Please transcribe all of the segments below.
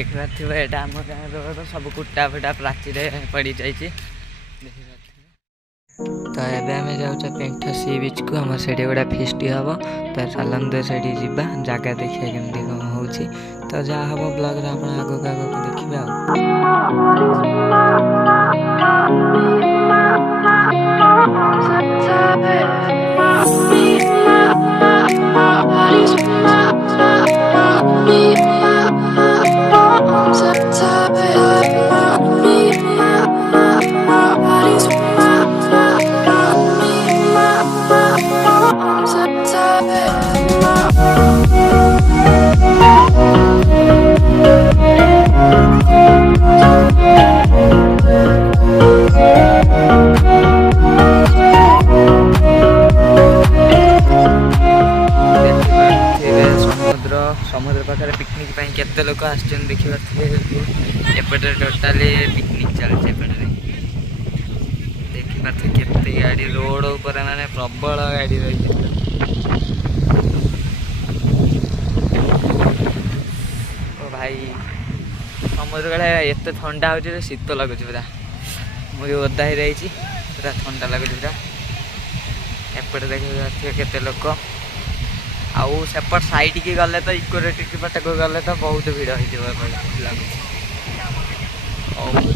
देखिपे यहाँ आम गाँव रोड सब कुटा फुटा प्राचीर पड़ जाइए। तो ये आम जाऊे पेंठ सी बीच को आम से गोटे फिस्ट हम तो चलते से जगह देखिए केमती कौन हो तो जहाँ हम ब्लॉग आप आगक आगक देखिए समुद्र पाखे पिकनिक केते लोक आसछन देखिए एपटे टोटाली पिकनिक चलছে एपटे देखिए केते गाड़ी रोड ऊपर माने प्रबल गाड़ी रही ओ भाई समुद्र कड़े एत ठंडा हो शीत लगुच पूरा मुझे ओदा ही रही पूरा ठंडा लगुच पूरा एपटे देखिए केते लोक आउ सेपट साइड की गले तो इकोरेटिक पट को गले तो बहुत भीड़ हो लगुच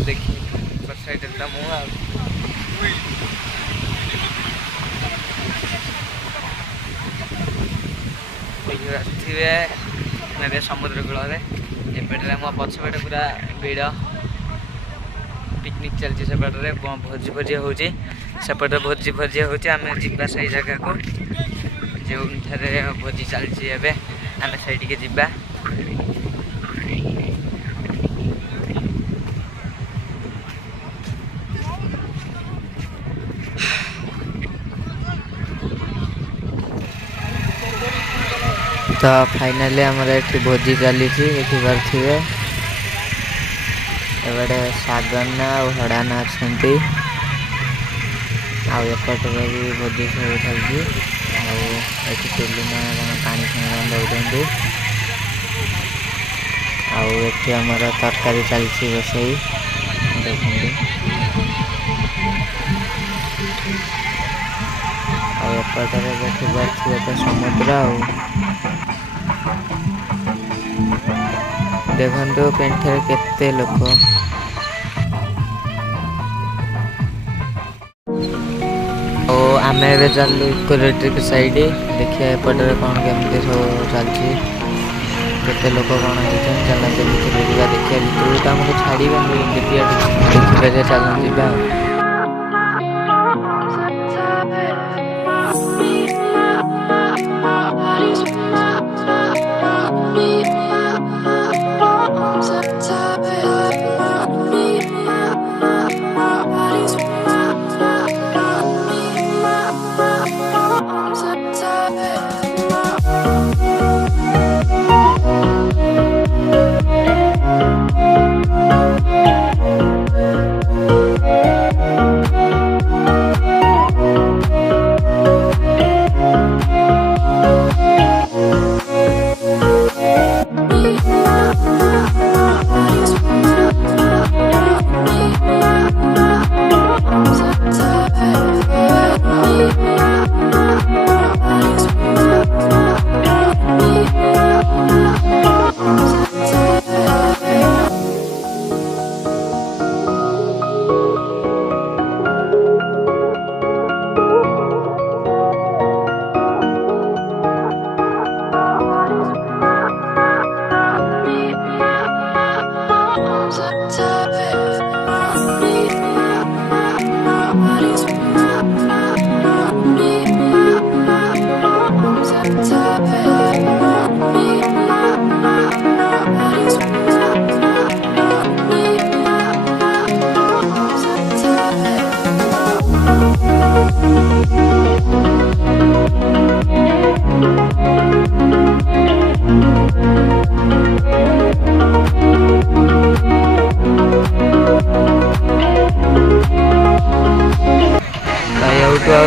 देखिए साइड मुझे समुद्र कूल एपटे मो पछपटे पूरा भीड़ पिकनिक चलती सेपटे भोजी भोजी होपटे भोजी भोजी होमें जा से जगह को जो भोजी चलती आम से जा तो फाइनाली आमर ये भोजी चली देखिपे एपटे सागरना और हड़ाना अच्छा आउपटे भी भोजी सब चलती चुलीना पानी दौरान आमर तरकारी चलती बसई देखते आउपटे देखिए तो समुद्र देखो पेंठे केते लोक आम ए चलू इकोरेटिक साइड देखिए एपटे कौन केमती सब चलती केते लोक कौन चलते देखिए भितर तो आमको छाड़े देखिए चलते जा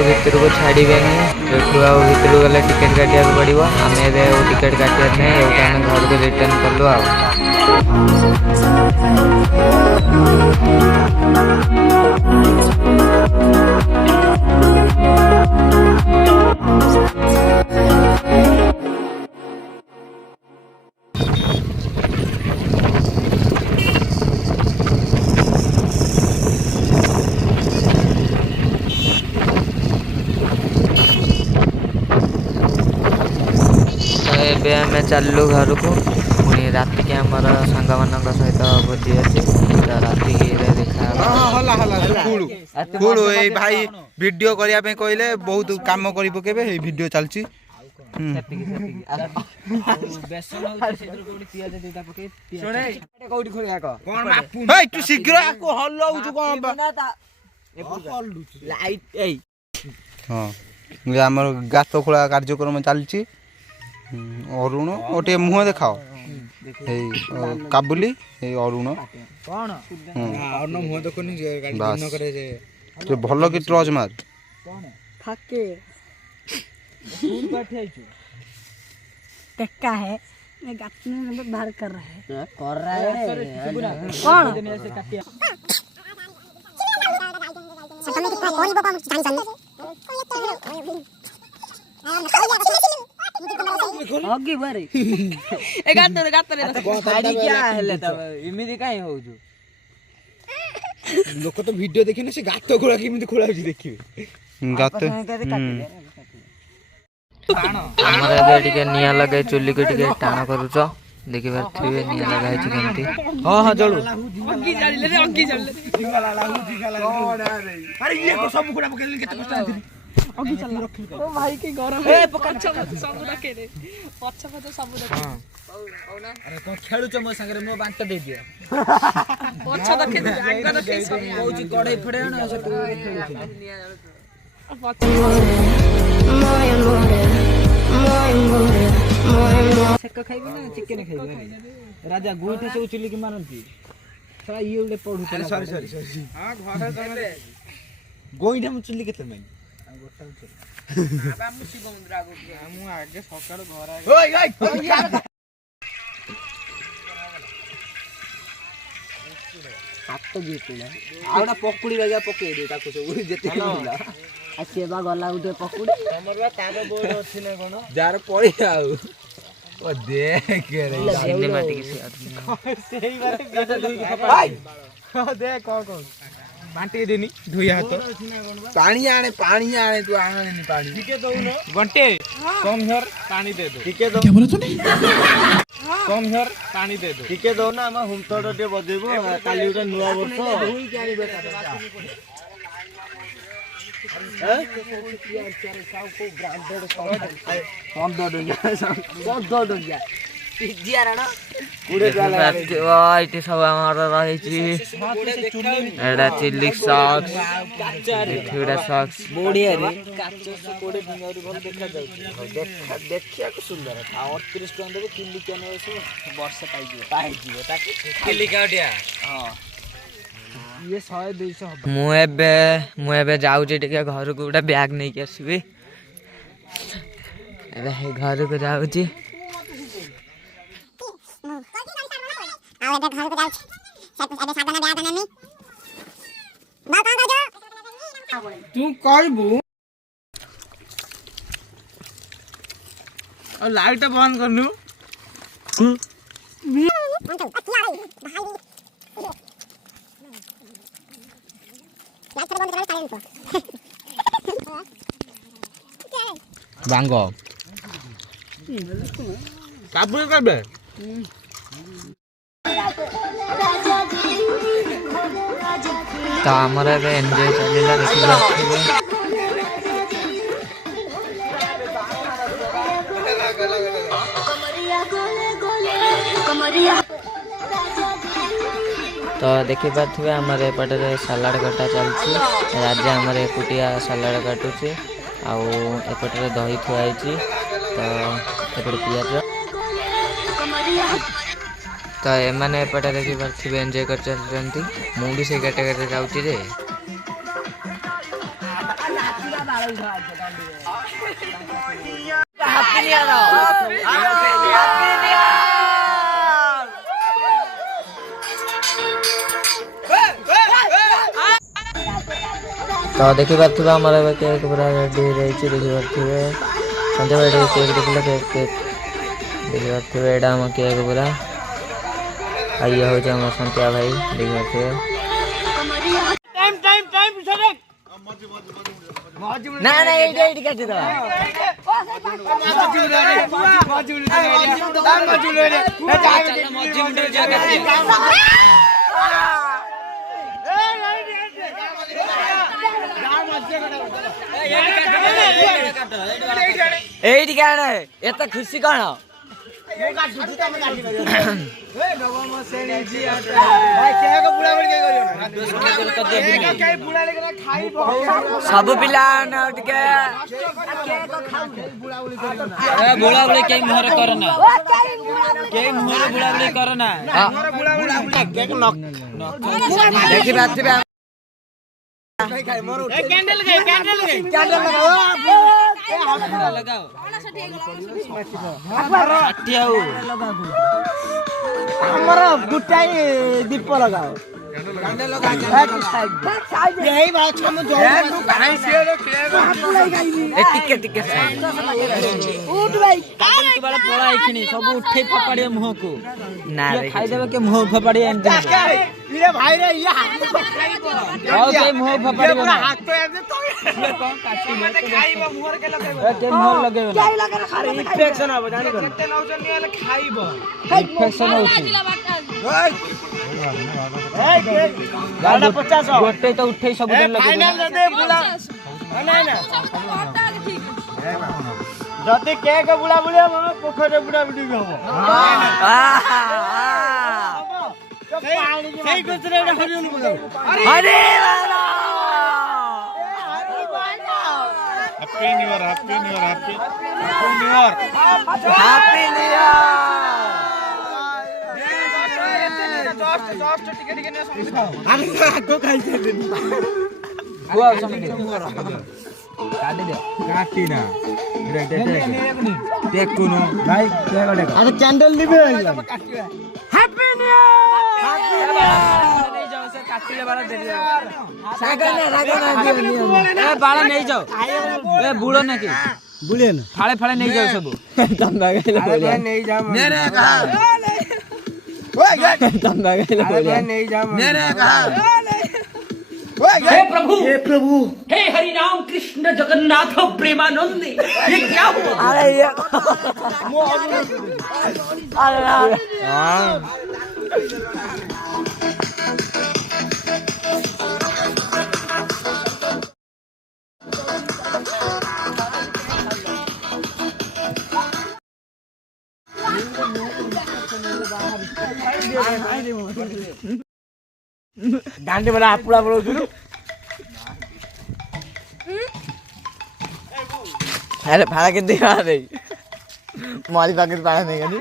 भितर को छाड़े भितर गले टिकेट काटा पड़ो आम टिकेट काटा नहीं आम घर को रिटर्न कलु आ। ଏବେ ଆମେ ଚାଲିଲୁ ଘରକୁ। ପୁଣି ରାତିକି ଆମର ସାଙ୍ଗମାନଙ୍କ ସହିତ ଭୋଜି ଅଛି, ତ ରାତିକି ଦେଖା ଏଇ ଭାଇ ଭିଡ଼ିଓ କରିବା ପାଇଁ କହିଲେ ବହୁତ କାମ କରି ପକେଇବେ। ଏଇ ଭିଡ଼ିଓ ଚାଲିଛି। ତୁ ଶୀଘ୍ର ହଁ ଆମର ଗାତ ଖୋଳା କାର୍ଯ୍ୟକ୍ରମ ଚାଲିଛି। ଅରୁଣ ଗୋଟିଏ ମୁହଁ ଦେଖାଅ। ଏଇ କାବୁଲି ଏଇ ଅରୁଣ ମୁହଁ ଦେଖୁନି ଭଲ କି ଟ୍ରଚ୍ ମାର। टेक्का है मैं गात में बाहर कर रहा है कौन होगी बारे ए गातरे गाड़ी क्या हेले तब इमिति काई होजु लोक तो वीडियो देखिन से गात खोला केमिति खोला होजी देखिबे गात ଆମର ଏବେ ଟିକେ ନିଆଁ ଲଗାଇ ଚୁଲିକୁ ଟିକେ ଟାଣ କରୁଛ। ଦେଖିପାରୁଥିବେ ନିଆଁ ଲଗା ହେଇଛି କେମିତି। ହଁ ହଁ ଜଳୁ ଖେଳୁଛ ମୋ ସାଙ୍ଗରେ ମୋ ବାଣ୍ଟ ଦେଇଦିଅ କଢେଇ ଫେଡେ ଖାଇବି ନା ଚିକେନ ଖାଇବି ରାଜା ଗୁଇଠା ସବୁ ଚୁଲିକି ମାରନ୍ତି ଇଏ ଗୋଟେ ପଢୁଥିଲା ଗୋଇଠା ମୁଁ ଚୁଲି କେତେ ମାଇନି ପକୁଡି ବାଜା ପକେଇ ଦେ ତାକୁ ସବୁ ଯେତିକି ସିଏ ବା ଗଲା ଗୋଟେ ପକୁଡି ତମର ବା ତାର ବୋର୍ଡ ଅଛି ନା କଣ ଯାର ପଳେଇ ଆଉ ଓ ଦେଖେ ରେ ସିନେମା ଟିକେ ସେଇ ବାଟେ ବେଟା ଧୁଇ ଭାଇ ହଁ ଦେ କଣ ବାଣ୍ଟି ଦେନି ଧୁଇ ହାତ ପାଣି ଆଣେ ତୁ ଆଣେନି ପାଣି ଟିକେ ଦଉନ ଘଣ୍ଟେ କମ ଝର ପାଣି ଦେ ଦो ଟିକେ ଦଉ କମ ଝର ପାଣି ଦେ ଦो ଟିକେ ଦଉନା ଆମ ହୁମତଡ ଟିକେ ବଜେଇବ କାଲି ଗୋଟେ ନୂଆ ବର୍ଷ ଧୁଇକି ଆଣିବେ ଏଠି ସବୁ ଆମର ରହିଛି। ଏଇଟା ଚିଲି ସକ୍ସ, ଏଠି ସକ୍ସ ଦେଖିବାକୁ ସୁନ୍ଦର। 38 ଟଙ୍କା ଦେବୁ କିଲିକିଆ ନେବ ସବୁ ବର୍ଷ ପାଇଯିବ ତାକୁ କିଲିକିଆ ହଁ। ମୁଁ ଏବେ ଯାଉଛି ଟିକେ ଘରକୁ ଗୋଟେ ବ୍ୟାଗ ନେଇକି ଆସିବି। ଏବେ ଘରକୁ ଯାଉଛି। ତୁ କହିବୁ ଲାଇଟ୍ ବନ୍ଦ କରନୁ। ବାଙ୍ଗ କାବୁଲ କେବେ ତ ଆମର ଏବେ ଏନ୍ଜୟ ଚାଲିଲା। ଦେଖିପାରୁଥିବେ ତ ଦେଖିପାରୁଥିବେ ଆମର ଏପଟରେ ସାଲାଡ଼ କଟା ଚାଲିଛି। ରାଜା ଆମର ଏକୁଟିଆ ସାଲାଡ଼ କାଟୁଛି ଆଉ ଏପଟରେ ଦହି ଥୁଆ ହେଇଛି। ତ ଏପଟେ ପିଆଜ ତ ଏମାନେ ଏପଟେ ଦେଖିପାରୁଥିବେ ଏନ୍ଜୟ କରି ଚାଲିଛନ୍ତି। ମୁଁ ବି ସେଇ କାଟାଗୋରୀରେ ଯାଉଛି ଯେ ତ ଦେଖିପାରୁଥିବେ ଆମର ଏବେ କେକ୍ ପୁରା ରେଡ଼ି ହେଇଯାଇଛି ଦେଖିପାରୁଥିବେ ସନ୍ଧ୍ୟାବେଳେ ଟିକେ କେକ୍ ଦେଖିଲେ କେକ୍ ଦେଖିପାରୁଥିବେ ଏଇଟା ଆମ କେକ୍ ପୁରା ଆଉ ଇଏ ହେଉଛି ଆମ ସନ୍ତିଆ ଭାଇ ଦେଖିପାରୁଥିବେ ନା ନା ଏଇଠି କାଟିଦେବା ଏଇଠି କାଣ ଏତେ ଖୁସି କଣ ସବୁ ପିଲା ଟିକେ ବୁଳାବୁଳି କେହି ମୁହଁରେ କରନା କେହି ମୁହଁରେ ବୁଳାବୁଳି କରନା ଦେଖିପାରୁଥିବେ ଆମର ଗୋଟାଏ ଦୀପ ଲଗାଅ ଟିକେ ସବୁ ଉଠେଇ ଫୋପାଡ଼ିବେ ମୁହଁକୁ ନା ଖାଇଦେବେ କି ମୁହଁ ଫୋପାଡ଼ି ମୁହଁ ଫୋପାଡ଼ିବ ମୁହଁ ଲଗେଇବ ଇନଫେକ୍ସନ ହବ ଇନଫେକ୍ସନ ହଉଛି ଗୋଟେ ତ ଉଠେଇ ସବୁ ଯଦି କେକ୍ ବୁଲା ବୁଲି ହବ ପୋଖରୀରେ ବୁଡ଼ା ବୁଡ଼ି ବି ହବ ସେଇ ଖୁସିରେ ହରିଉନି happy new year happy new year happy new year happy new year candle ନିଭେ ବାଳ ନେଇଯାଅ ବୁଳ ନାକି ବୁଳିଏନ ଫାଳେ ଫାଳେ ନେଇଯାଉ ସବୁ हे प्रभु हे हरि राम कृष्ण जगन्नाथ प्रेमानंद ये क्या हुआ डांडी वाला आपुड़ा बोलो सुनो अरे भाड़ा के दिखा दे मारी पाके पाड़ा नहीं गनी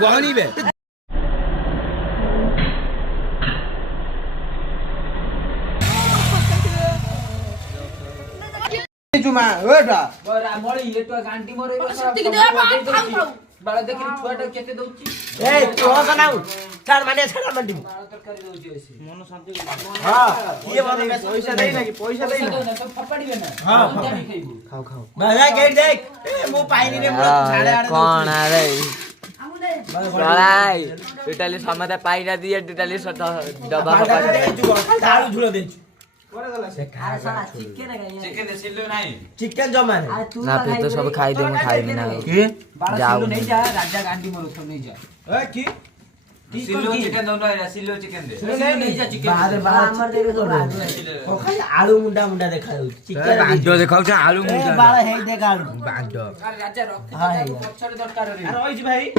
गहनी बे जुमा ओटा रामोळी ये तो गांटी मोरे बाळ देखि छुआटा केते दउची ए तू हस नाउ छाड़ माने छाड़ मंडी तरकारी दउची एसी मन शांति हां ये बात पैसा देई ना कि पैसा देई ना सब फपाड़ीबे ना हां खाओ खाओ भाई गेट देख ए मो पाइनी रे मोर छाड़े आड़े कौन आ रे सलाई इटाली समता पाइना दिए इटाली डब्बा दारू झुलो दे चिकन सिल्लो नाही चिकन जमा है ना फिर तो सब खाई दे मैं खाई ना के जाओ नहीं जा राजा गांडी मोर सब नहीं जा ए की सिल्लो चिकन दोनो है सिल्लो चिकन दे नहीं जा चिकन बाहर हमर देबे तो ओ खाली आलू मुंडा मुंडा देखा चिकन बांडो देखाउ छ आलू मुंडा बाळ हे देखा आलू बांडो राजा रख हां पछड़ दरकार रे अरे ओइ जी भाई